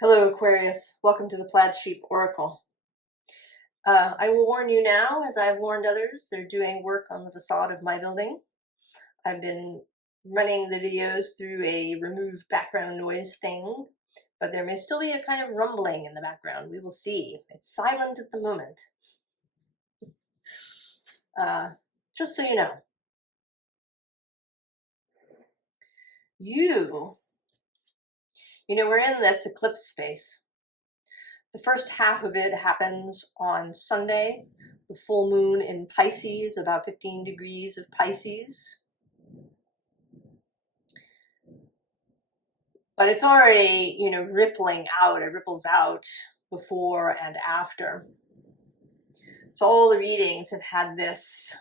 Hello Aquarius, welcome to the Plaid Sheep Oracle. I will warn you now, as I've warned others, they're doing work on the facade of my building. I've been running the videos through a remove background noise thing, but there may still be a kind of rumbling in the background. We will see. It's silent at the moment. Just so you know. You know, we're in this eclipse space. The first half of it happens on Sunday, the full moon in Pisces, about 15 degrees of Pisces. But it's already, rippling out. It ripples out before and after. So all the readings have had this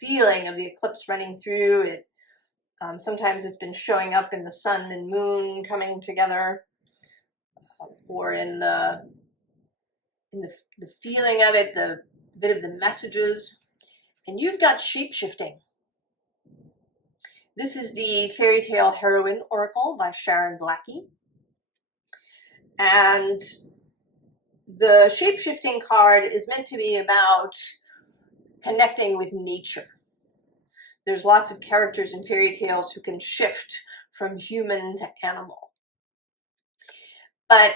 feeling of the eclipse running through it. Sometimes it's been showing up in the sun and moon coming together, or in the feeling of it, the bit of the messages. And you've got shape-shifting. This is the Fairy Tale Heroine Oracle by Sharon Blackie. And the shape-shifting card is meant to be about connecting with nature. There's lots of characters in fairy tales who can shift from human to animal. But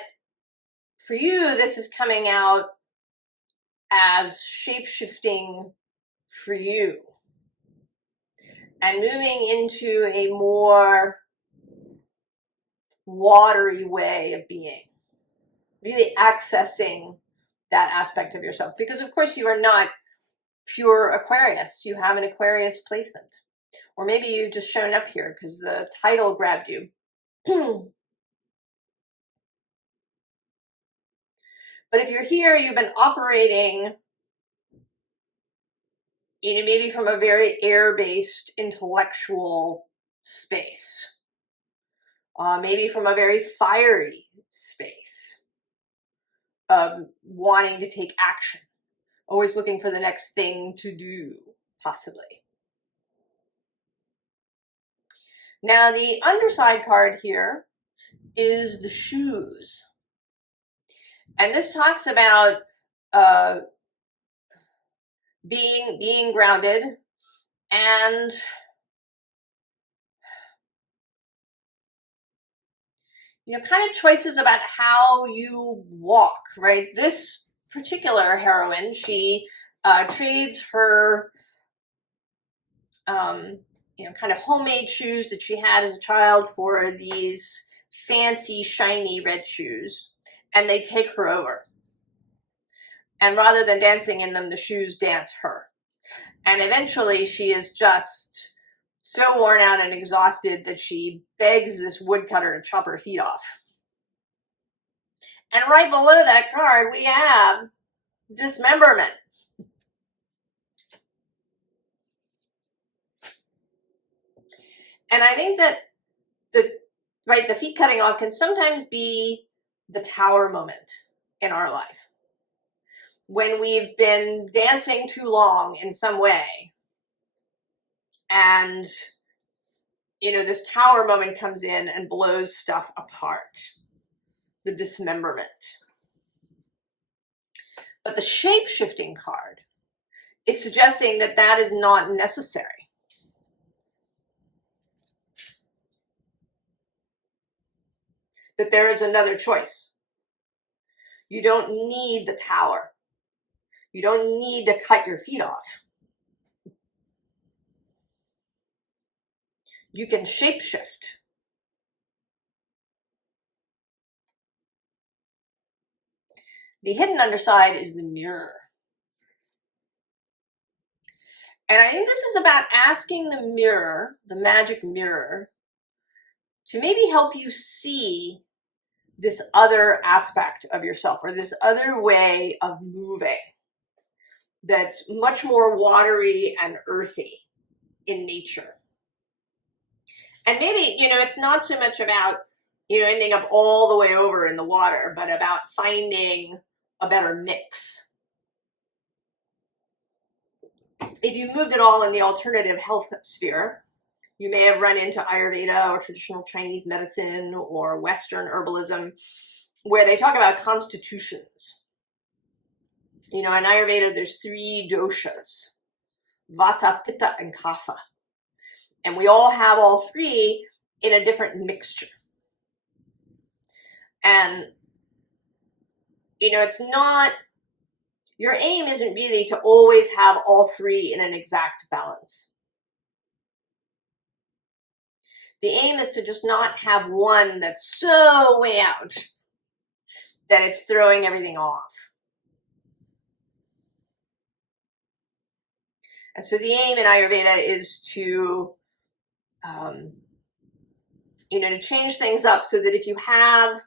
for you, this is coming out as shape-shifting for you and moving into a more watery way of being, really accessing that aspect of yourself. Because of course you are not pure Aquarius. You have an Aquarius placement. Or maybe you've just shown up here because the title grabbed you. But if you're here, you've been operating, maybe from a very air-based intellectual space. Maybe from a very fiery space of wanting to take action. Always looking for the next thing to do, possibly. Now, the underside card here is the shoes. And this talks about being grounded and kind of choices about how you walk, right? This particular heroine, she trades her kind of homemade shoes that she had as a child for these fancy, shiny red shoes, and they take her over. And rather than dancing in them, the shoes dance her. And eventually she is just so worn out and exhausted that she begs this woodcutter to chop her feet off. And right below that card, we have dismemberment. And I think that the feet cutting off can sometimes be the tower moment in our life. When we've been dancing too long in some way, and this tower moment comes in and blows stuff apart. The dismemberment. But the shape-shifting card is suggesting that that is not necessary. That there is another choice. You don't need the tower. You don't need to cut your feet off. You can shapeshift. The hidden underside is the mirror. And I think this is about asking the mirror, the magic mirror, to maybe help you see this other aspect of yourself, or this other way of moving that's much more watery and earthy in nature. And maybe, it's not so much about, ending up all the way over in the water, but about finding a better mix. If you moved at all in the alternative health sphere, You may have run into Ayurveda or traditional Chinese medicine or Western herbalism where they talk about constitutions. You know, in Ayurveda, there's 3 doshas, Vata, Pitta, and Kapha. And we all have all 3 in a different mixture. And, you know, it's not, your aim isn't really to always have all 3 in an exact balance. The aim is to just not have one that's so way out that it's throwing everything off. And so the aim in Ayurveda is to, you know, to change things up so that if you have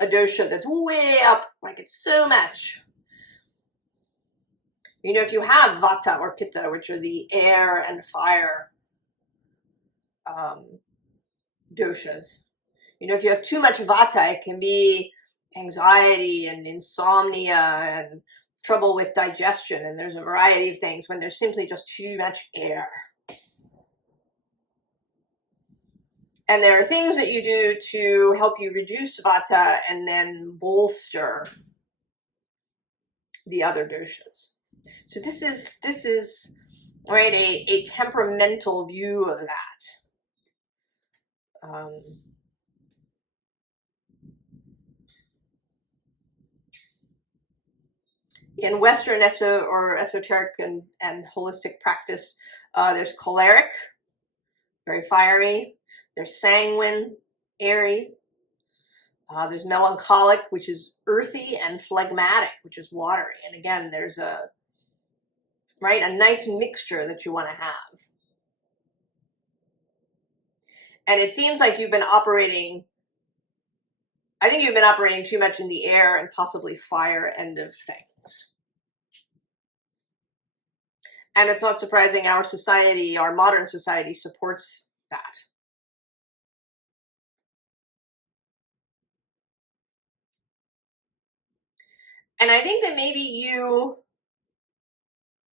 a dosha that's way up, like it's so much, you know, if you have Vata or Pitta, which are the air and fire doshas, you know, if you have too much Vata, it can be anxiety and insomnia and trouble with digestion, and there's a variety of things when there's simply just too much air. And there are things that you do to help you reduce Vata and then bolster the other doshas. So this is right, a temperamental view of that. In Western esoteric and holistic practice, there's choleric, very fiery. There's sanguine, airy. There's melancholic, which is earthy, and phlegmatic, which is watery. And again, there's a nice mixture that you want to have. And it seems like you've been operating, I think you've been operating too much in the air and possibly fire end of things. And it's not surprising our society, our modern society, supports that. And I think that maybe you're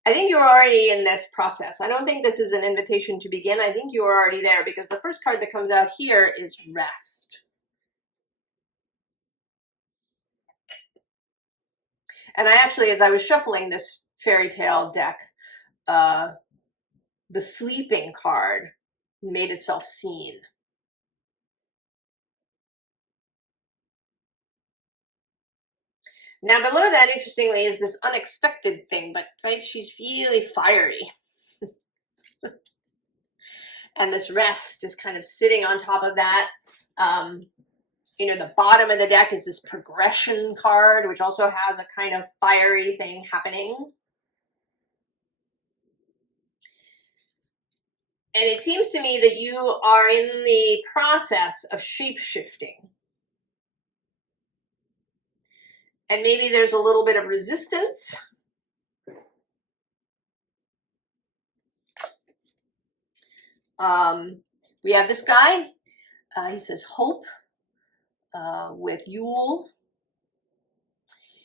already in this process. I don't think this is an invitation to begin. I think you're already there, because the first card that comes out here is rest. And I actually, as I was shuffling this fairy tale deck, the sleeping card made itself seen. Now below that, interestingly, is this unexpected thing, but right, she's really fiery. And this rest is kind of sitting on top of that. You know, the bottom of the deck is this progression card, which also has a kind of fiery thing happening. And it seems to me that you are in the process of shape-shifting. And maybe there's a little bit of resistance. We have this guy. He says hope with Yule.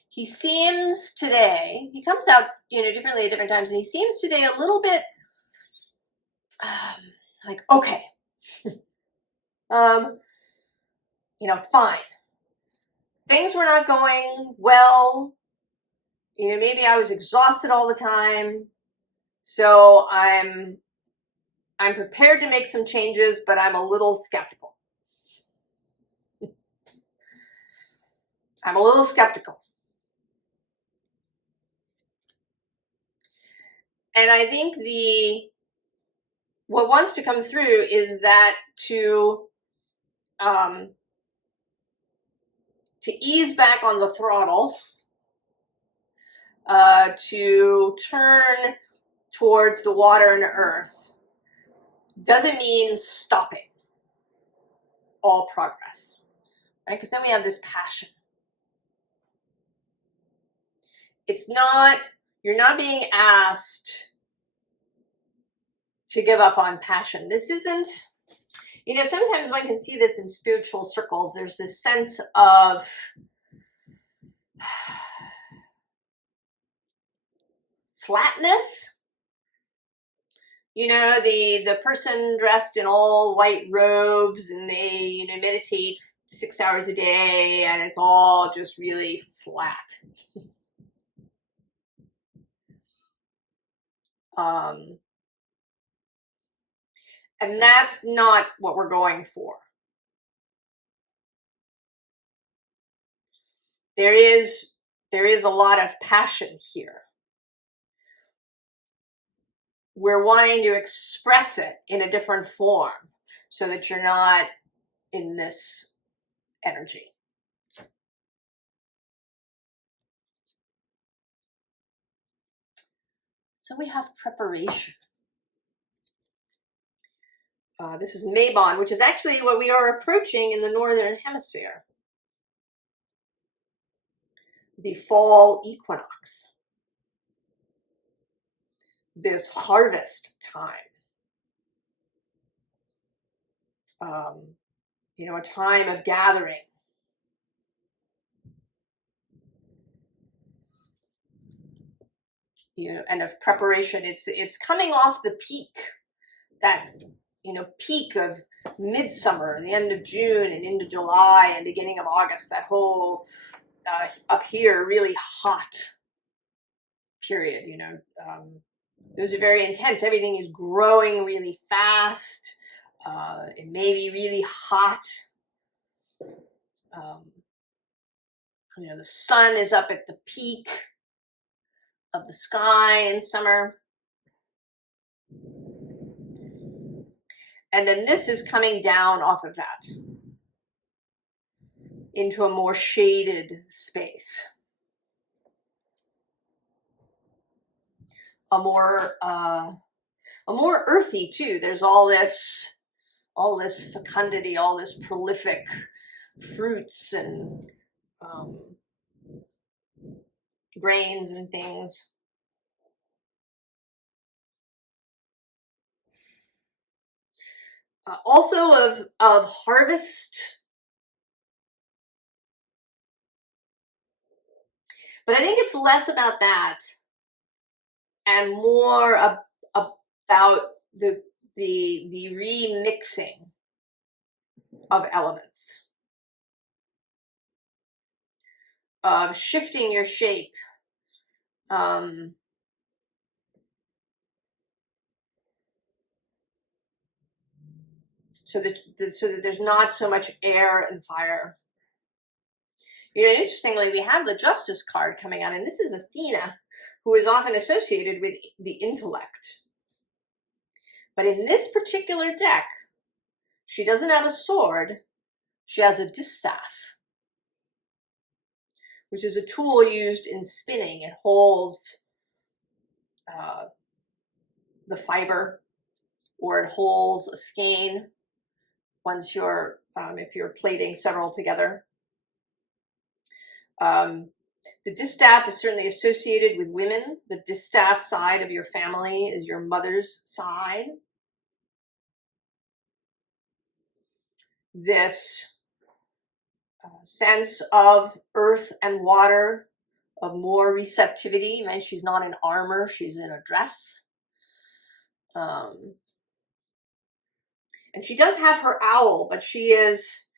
He seems today, he comes out, you know, differently at different times, and he seems today a little bit like, okay, you know, fine. Things were not going well. You know, maybe I was exhausted all the time. So I'm prepared to make some changes, but I'm a little skeptical. I'm a little skeptical. And I think what wants to come through is that to ease back on the throttle, to turn towards the water and earth, doesn't mean stopping all progress, right? Because then we have this passion. It's not, you're not being asked to give up on passion. This isn't, you know, sometimes one can see this in spiritual circles. There's this sense of flatness. You know, the person dressed in all white robes, and they, you know, meditate 6 hours a day, and it's all just really flat. And that's not what we're going for. There is a lot of passion here. We're wanting to express it in a different form so that you're not in this energy. So we have preparation. This is Mabon, which is actually what we are approaching in the northern hemisphere. The fall equinox. This harvest time. You know, a time of gathering. You know, and of preparation. It's coming off the peak, that, you know, peak of midsummer, the end of June and into July and beginning of August, that whole up here really hot period. You know, those are very intense. Everything is growing really fast. It may be really hot. You know, the sun is up at the peak of the sky in summer. And then this is coming down off of that into a more shaded space. A more earthy too. There's all this fecundity, all this prolific fruits and grains and things. Also of harvest. But I think it's less about that and more about the remixing of elements, of shifting your shape, so that there's not so much air and fire. You know, interestingly, we have the Justice card coming out, and this is Athena, who is often associated with the intellect. But in this particular deck, she doesn't have a sword, she has a distaff, which is a tool used in spinning. It holds the fiber, or it holds a skein once you're, if you're plaiting several together. The distaff is certainly associated with women. The distaff side of your family is your mother's side. This sense of earth and water, of more receptivity. Right? She's not in armor, she's in a dress. And she does have her owl, but she is,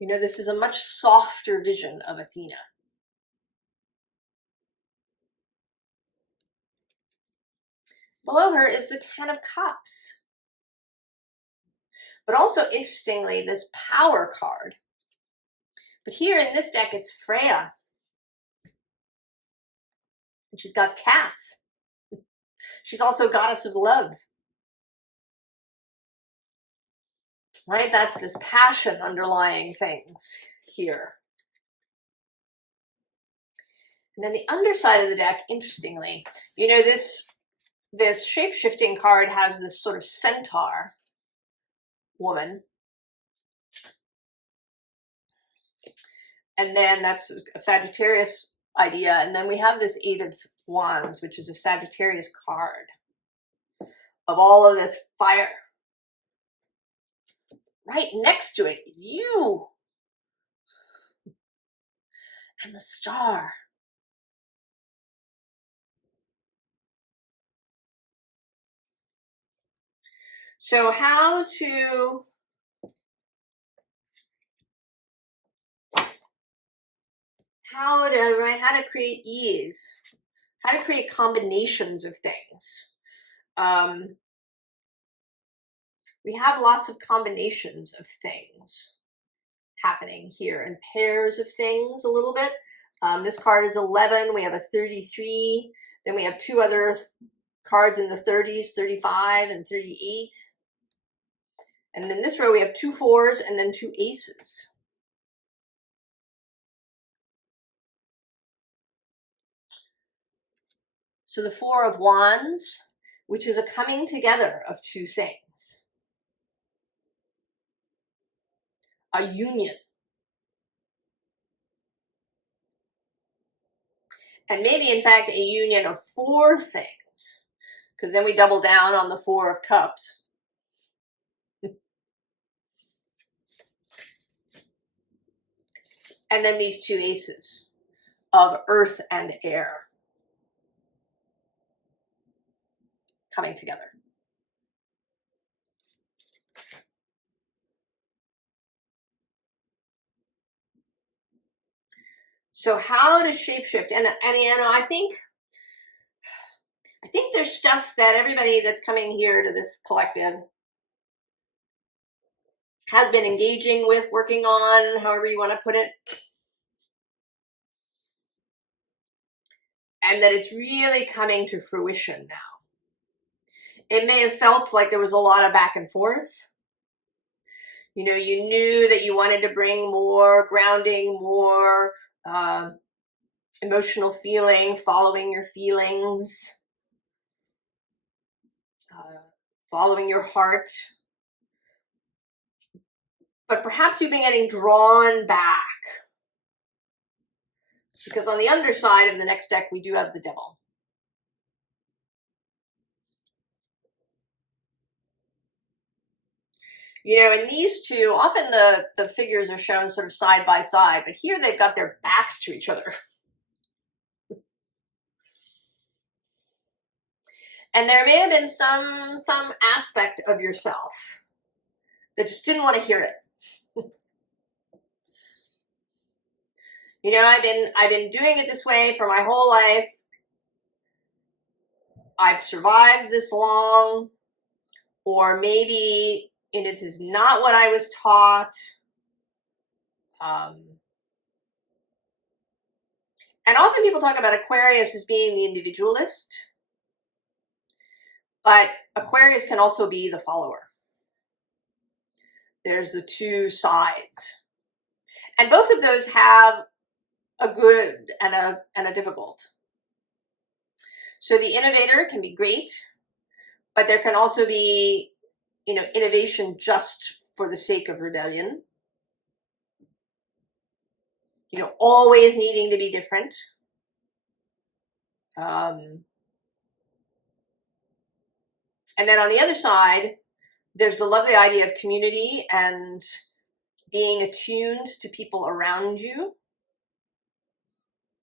you know, this is a much softer vision of Athena. Below her is the Ten of Cups. But also, interestingly, this Power card. But here in this deck, it's Freya. And she's got cats. She's also goddess of love. Right? That's this passion underlying things here. And then the underside of the deck, interestingly, you know, this shape-shifting card has this sort of centaur woman. And then that's a Sagittarius idea. And then we have this Eight of Wands, which is a Sagittarius card of all of this fire. Right next to it, you and the star. So how to create ease, how to create combinations of things. We have lots of combinations of things happening here, and pairs of things a little bit. This card is 11, we have a 33, then we have two other cards in the 30s, 35 and 38. And in this row we have two 4s and then two aces. So the 4 of Wands, which is a coming together of two things. A union. And maybe in fact a union of 4 things, because then we double down on the 4 of Cups. And then these two aces of earth and air coming together. So how to shapeshift, and you know, I think there's stuff that everybody that's coming here to this collective has been engaging with, working on, however you want to put it. And that it's really coming to fruition now. It may have felt like there was a lot of back and forth. You know, you knew that you wanted to bring more grounding, more emotional feeling, following your feelings, following your heart. But perhaps you've been getting drawn back. Because on the underside of the next deck, we do have the Devil. You know, in these two, often the figures are shown sort of side by side, but here they've got their backs to each other. And there may have been some aspect of yourself that just didn't want to hear it. You know, I've been doing it this way for my whole life. I've survived this long, or maybe this is not what I was taught. And often people talk about Aquarius as being the individualist, but Aquarius can also be the follower. There's the two sides. And both of those have a good and a difficult. So the innovator can be great, but there can also be, you know, innovation just for the sake of rebellion. You know, always needing to be different. And then on the other side, there's the lovely idea of community and being attuned to people around you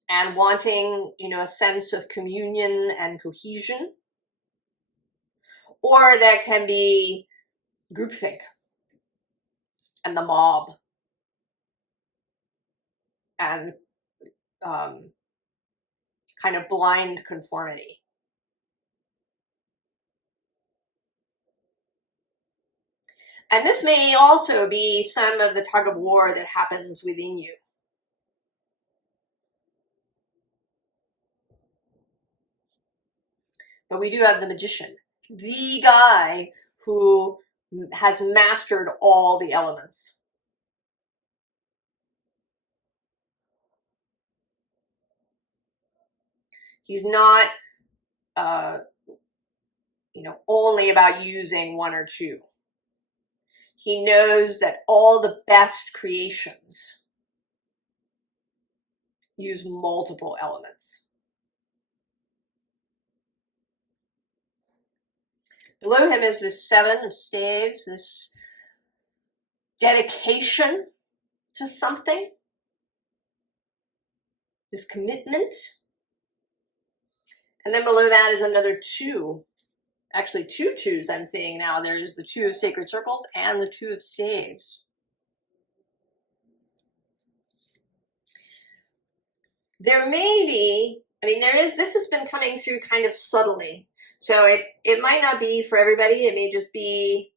and wanting, you know, a sense of communion and cohesion. Or that can be groupthink and the mob and kind of blind conformity. And this may also be some of the tug of war that happens within you. But we do have the magician, the guy who has mastered all the elements. He's not, you know, only about using one or two. He knows that all the best creations use multiple elements. Below him is this 7 of staves, this dedication to something, this commitment. And then below that is another 2 actually two twos I'm seeing now. There's the Two of Sacred Circles and the Two of Staves. There may be, I mean, this has been coming through kind of subtly. So it might not be for everybody. It may just be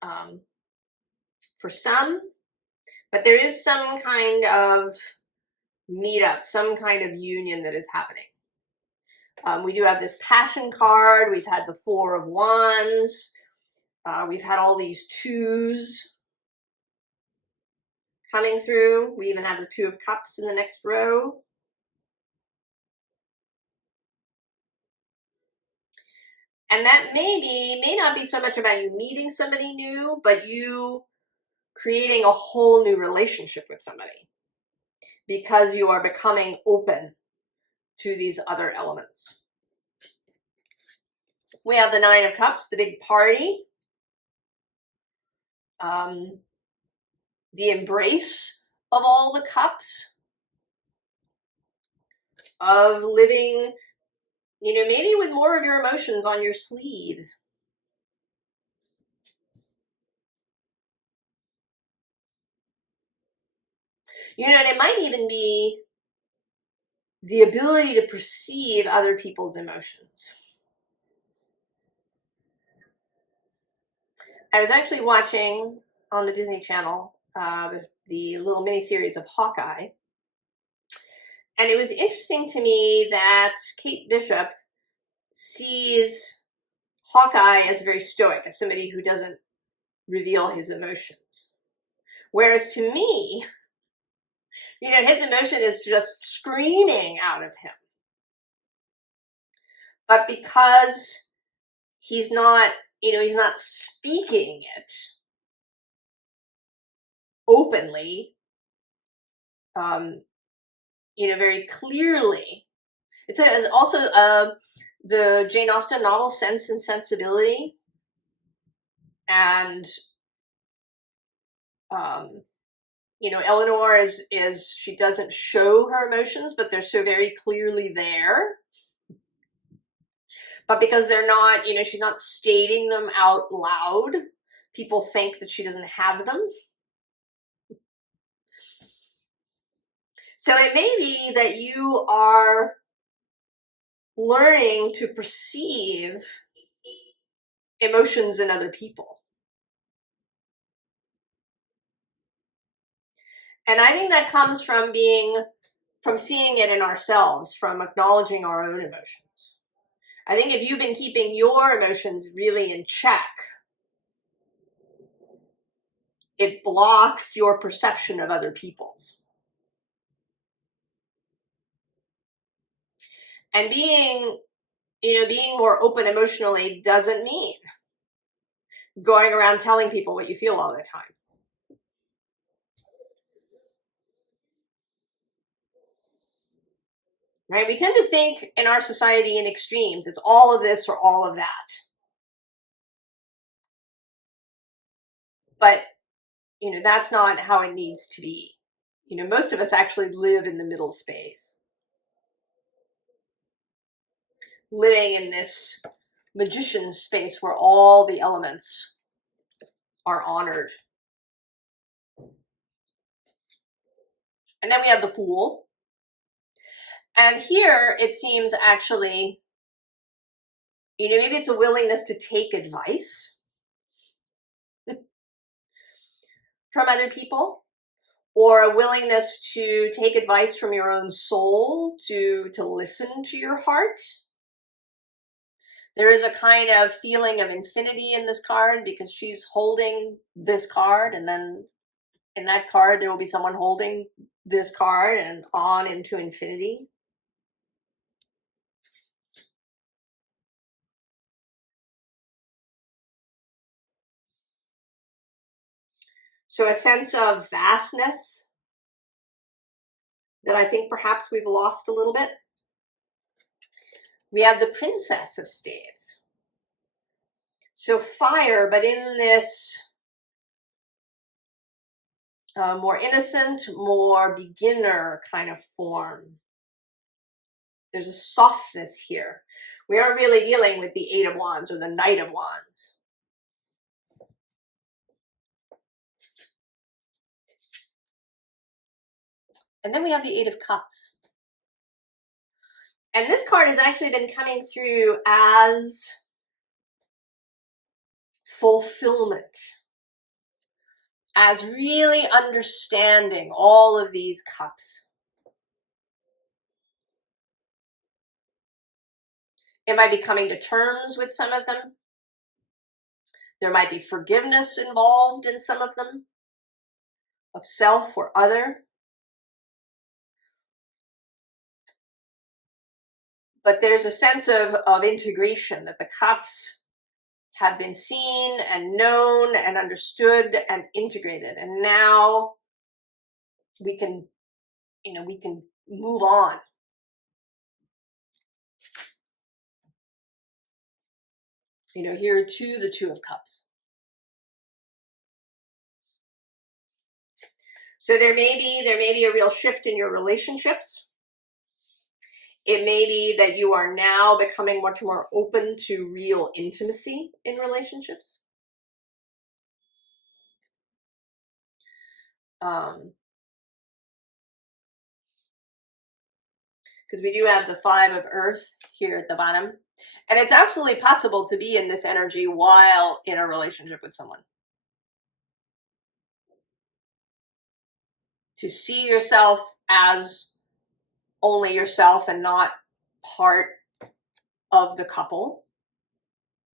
for some, but there is some kind of meetup, some kind of union that is happening. We do have this Passion card. We've had the Four of Wands. We've had all these twos coming through. We even have the Two of Cups in the next row. And that may not be so much about you meeting somebody new, but you creating a whole new relationship with somebody because you are becoming open to these other elements. We have the Nine of Cups, the big party. The embrace of all the cups. Of living, you know, maybe with more of your emotions on your sleeve. You know, and it might even be the ability to perceive other people's emotions. I was actually watching on the Disney Channel the little mini-series of Hawkeye. And it was interesting to me that Kate Bishop sees Hawkeye as very stoic, as somebody who doesn't reveal his emotions. Whereas to me, you know, his emotion is just screaming out of him. But because he's not, you know, he's not speaking it openly, you know, very clearly. It's also the Jane Austen novel Sense and Sensibility, and you know, Eleanor is she doesn't show her emotions, but they're so very clearly there. But because they're not, you know, she's not stating them out loud, people think that she doesn't have them. So it may be that you are learning to perceive emotions in other people. And I think that comes from seeing it in ourselves, from acknowledging our own emotions. I think if you've been keeping your emotions really in check, it blocks your perception of other people's. And being more open emotionally doesn't mean going around telling people what you feel all the time. Right? We tend to think in our society in extremes. It's all of this or all of that. But, you know, that's not how it needs to be. You know, most of us actually live in the middle space. Living in this magician space where all the elements are honored. And then we have the Fool. And here it seems actually, you know, maybe it's a willingness to take advice from other people, or a willingness to take advice from your own soul, to listen to your heart. There is a kind of feeling of infinity in this card because she's holding this card, and then in that card there will be someone holding this card, and on into infinity. So a sense of vastness that I think perhaps we've lost a little bit. We have the Princess of Staves. So fire, but in this more innocent, more beginner kind of form. There's a softness here. We aren't really dealing with the Eight of Wands or the Knight of Wands. And then we have the Eight of Cups. And this card has actually been coming through as fulfillment, as really understanding all of these cups. It might be coming to terms with some of them. There might be forgiveness involved in some of them, of self or other. But there's a sense of integration, that the cups have been seen and known and understood and integrated. And now we can, we can move on. Here too, the Two of Cups. So there may be a real shift in your relationships. It may be that you are now becoming much more open to real intimacy in relationships. Because we do have the Five of Earth here at the bottom. And it's absolutely possible to be in this energy while in a relationship with someone. To see yourself as only yourself and not part of the couple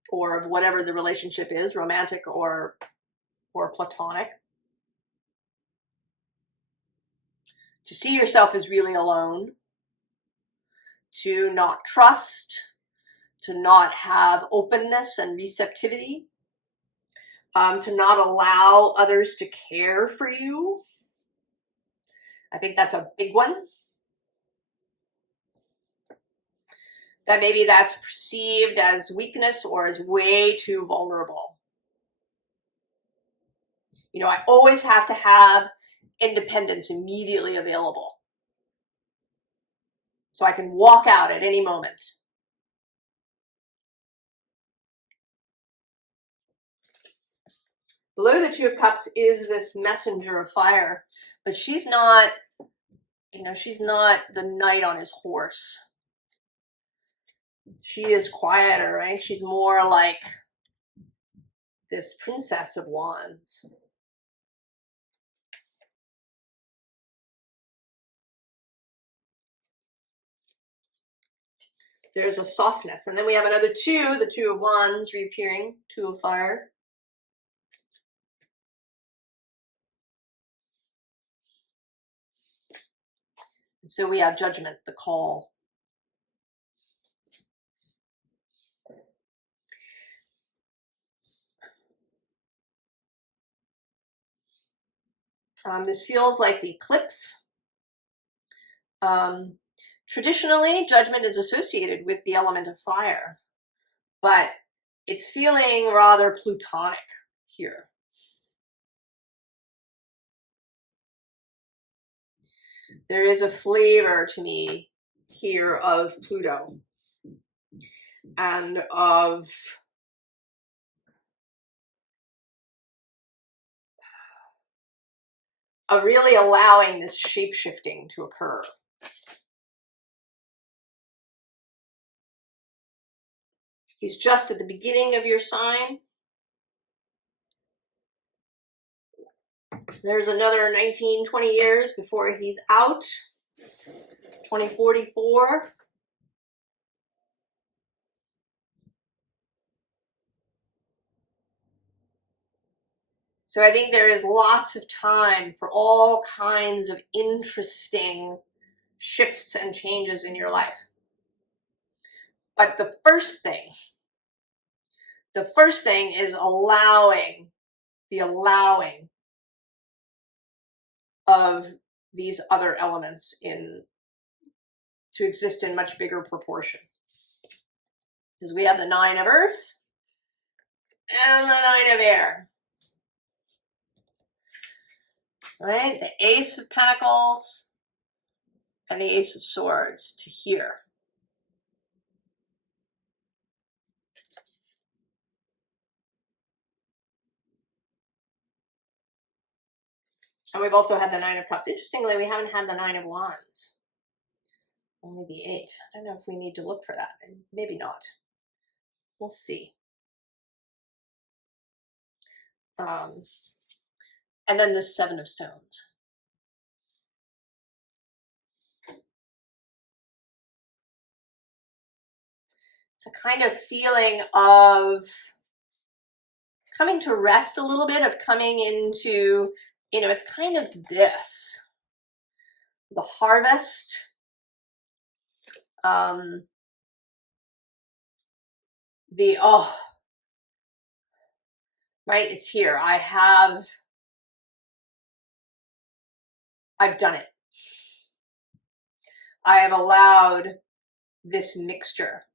or of whatever the relationship is, romantic or platonic. To see yourself as really alone. To not trust. To not have openness and receptivity. To not allow others to care for you. I think that's a big one. That maybe that's perceived as weakness or as way too vulnerable. I always have to have independence immediately available. So I can walk out at any moment. Below the Two of Cups is this messenger of fire, but she's not, she's not the knight on his horse. She is quieter, right? She's more like this Princess of Wands. There's a softness. And then we have another two, the Two of Wands reappearing, Two of Fire. And so we have Judgment, the call. This feels like the eclipse. Traditionally, Judgment is associated with the element of fire, but it's feeling rather plutonic here. There is a flavor to me here of Pluto and of really allowing this shape-shifting to occur. He's just at the beginning of your sign. There's another 19, 20 years before he's out. 2044. So I think there is lots of time for all kinds of interesting shifts and changes in your life. But the first thing is allowing of these other elements to exist in much bigger proportion. Because we have the Nine of Earth and the Nine of Air. Right? The Ace of Pentacles and the Ace of Swords to here. And we've also had the Nine of Cups. Interestingly, we haven't had the Nine of Wands. Only the 8. I don't know if we need to look for that. Maybe not. We'll see. And then the Seven of Stones. It's a kind of feeling of coming to rest a little bit, of coming into, you know, it's kind of this. The harvest. Right, it's here. I've done it. I have allowed this mixture,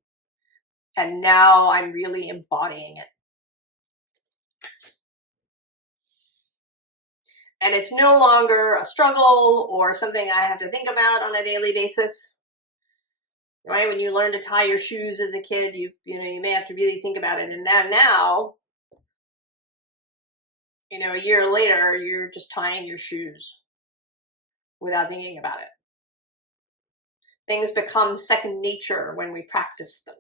and now I'm really embodying it. And it's no longer a struggle or something I have to think about on a daily basis. Right? When you learn to tie your shoes as a kid, you may have to really think about it. And then now, you know, a year later, you're just tying your shoes without thinking about it. Things become second nature when we practice them.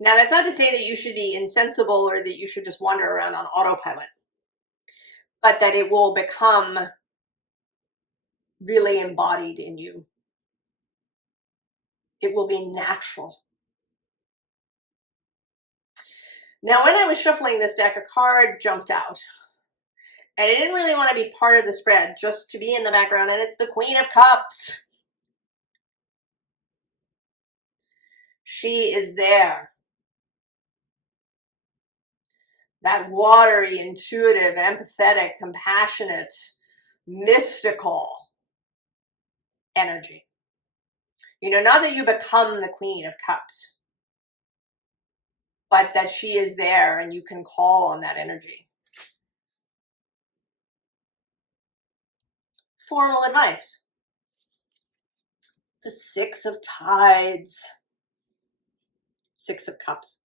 Now, that's not to say that you should be insensible or that you should just wander around on autopilot, but that it will become really embodied in you. It will be natural. Now, when I was shuffling this deck, a card jumped out. And I didn't really want to be part of the spread, just to be in the background, and it's the Queen of Cups. She is there. That watery, intuitive, empathetic, compassionate, mystical energy. You know, not that you become the Queen of Cups, but that she is there and you can call on that energy. Formal advice. The Six of Tides. Six of Cups.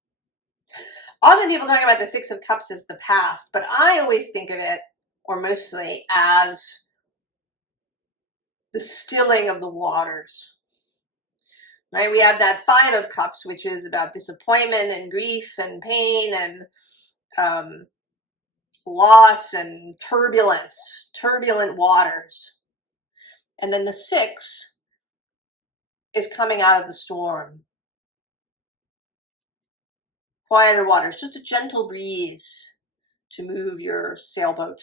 Often people talk about the Six of Cups as the past, but I always think of it, or mostly, as the stilling of the waters. Right? We have that Five of Cups, which is about disappointment and grief and pain and loss and turbulence, turbulent waters. And then the Six is coming out of the storm. Quieter waters, just a gentle breeze to move your sailboat.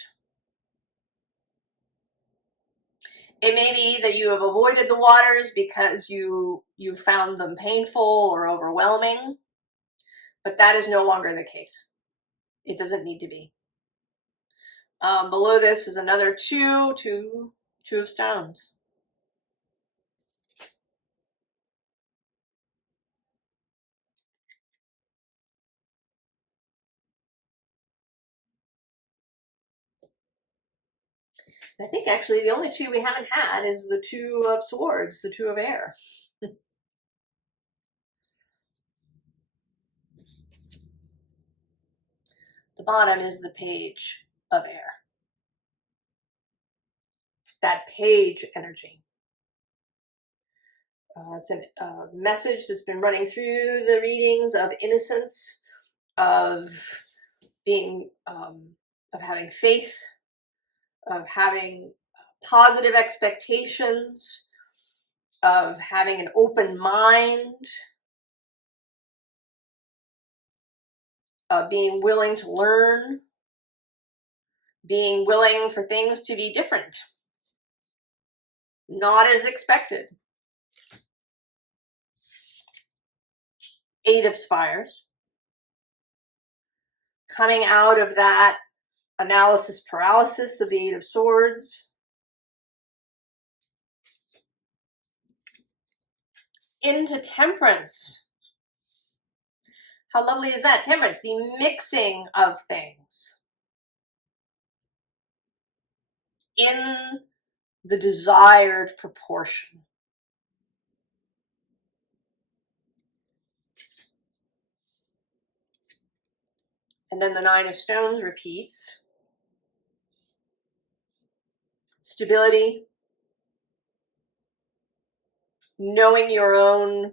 It may be that you have avoided the waters because you found them painful or overwhelming, but that is no longer the case. It doesn't need to be. Below this is another two of stones. I think actually the only two we haven't had is the Two of Swords, the Two of Air. The bottom is the Page of Air. That page energy. It's a message that's been running through the readings of innocence, of being, of having faith, of having positive expectations, of having an open mind, of being willing to learn, being willing for things to be different, not as expected. Eight of Spires. Coming out of that analysis paralysis of the Eight of Swords. Into Temperance. How lovely is that? Temperance, the mixing of things in the desired proportion. And then the Nine of Stones repeats. stability, knowing your own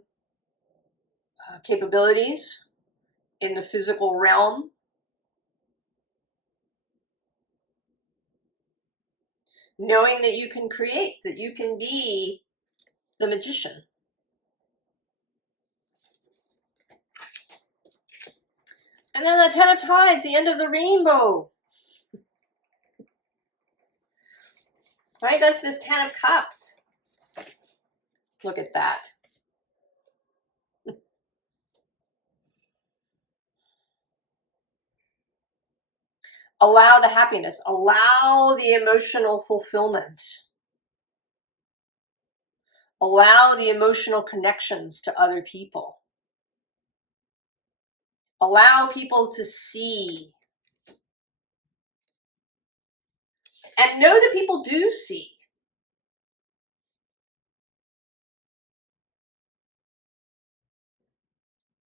capabilities in the physical realm, knowing that you can create, that you can be the magician. And then the Ten of Tides, the end of the rainbow. Right, that's this Ten of Cups. Look at that. Allow the happiness, allow the emotional fulfillment, allow the emotional connections to other people, allow people to see, and know that people do see.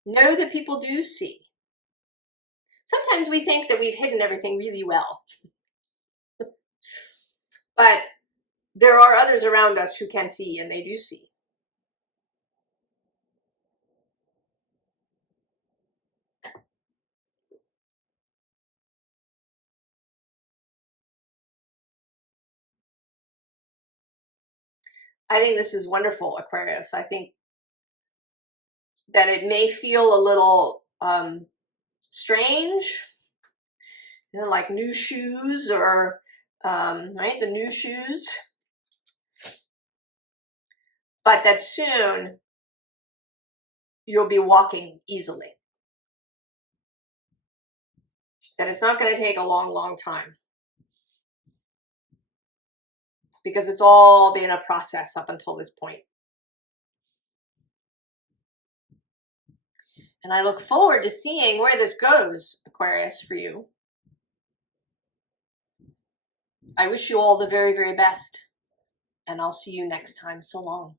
Know that people do see. Sometimes we think that we've hidden everything really well, but there are others around us who can see, and they do see. I think this is wonderful, Aquarius. I think that it may feel a little strange, you know, like new shoes or, right, the new shoes. But that soon you'll be walking easily. That it's not going to take a long, long time. Because it's all been a process up until this point. And I look forward to seeing where this goes, Aquarius, for you. I wish you all the very, very best. And I'll see you next time. So long.